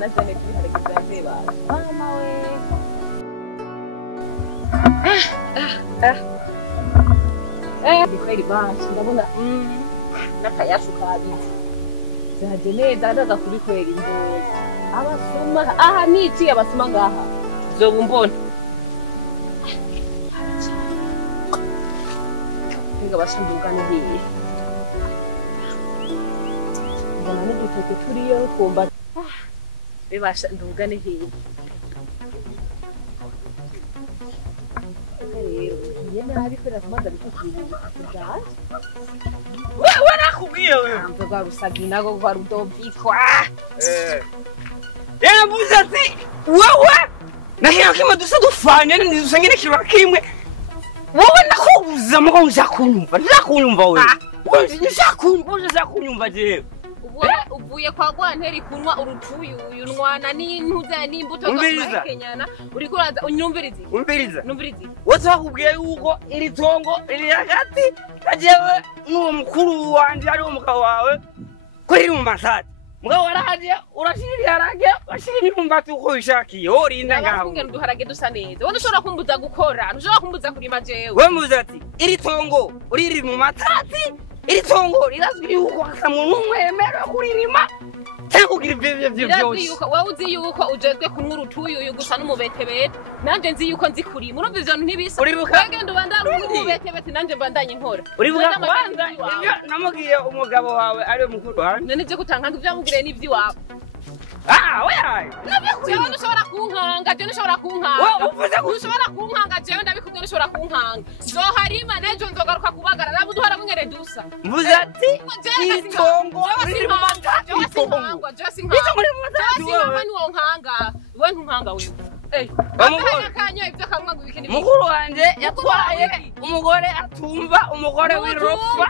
na jane tubiharegeza zeba mama we bikweli bantu ndabona n'akayafu kabizi zaje neza ndaza kubikwera indoye abasoma aha niki abasoma ngaha zoba umbona nga bashandugane hiye mbona n'udutoke turiyo twumva bibasha ndugane hiye rero nabi kwera kumaza bikukibuka kuzaje wewe nakubwiye wewe mvuga rusagina go kwa rudobikwa mbuze ati wewe nahiye kimwe dusa dufanye n'izusangene kirwa kimwe wowe nakubuza muko uzakunyumva wewe uzakunyumva je uvuye kwa gwanteri kunwa urutuyu uyunwana n'intuza n'imbuto zo Kenyana uri kuraza unyumvirize wote bakubwiye yuko iri tongo iri hagati kajewe n'uwo mukuru wanje ari umugabo wawe ko iri mu masati mugabo waraje urashira ibiharage bashira imyumbati uko wishakiye worinda ngaho ngene duharage dusa neza wowe ushobora kumbuza gukora ushobora kumbuza kurima jewe we muze ati iri tongo uriri mu matati iri tongo rirazwi yuko akamuntu umwemera kuririma cyangwa kugira ibyo byose wowe uzi yuko ujejwe kunwa urutuyu gusa n'umubetebete nanje nzi yuko nzi kurima urumva ivyo ntibisa wegenda ubandanye n'umubetebete nanje mbandanye nkora uribuka kwanza ivyo namugiye umugabo wawe ari mukuru wanjye none ivyo gutankanga ivyo yamugiriye n'ivyo iwawe wewe jewe ntushobora kunkanga jewe ndabikubwira ntushobora kunkanga nzoharima nejo nzogaruka kubagara nabo duhora mwere dusa mvuze ati itongo riri mu matati we ntunkanga wewe mukuru wanje yatwaye umugore atumva umugore w'irofa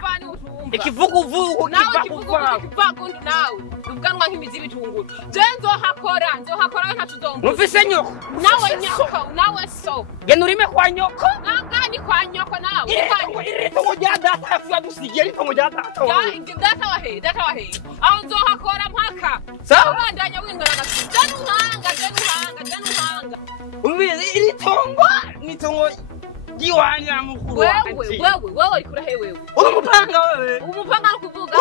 ikivuguvugu kivagundu nawe ubwanwa nk'imizi bitunguru je nzohakora ntacu zomba mufise nyoko nawe so genda urime kwa nyoko nangani kwa nyoko nawe iritongo rya data yafuya dusigiye iritongo rya data wawe data wahe aho nzohakora mpaka abandanya wingana januhanga ubizi iritongo nitongo giwanje na mukuru wanje wewe urikura he wewe uri umupanga wewe umupanga no kuvuga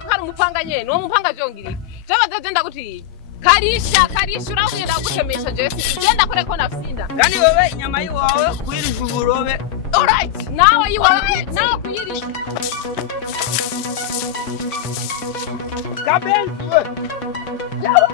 ko ari umupanga nyene uwo mupanga jongiri jaba zagenda guti karisha urabwira ndagutemesha Jesse genda kore ko nafsinda kandi wewe inyama yiwawe kwirisha uburobe alright nawe yiwawe nawe kuyirisha kabenzi we yawa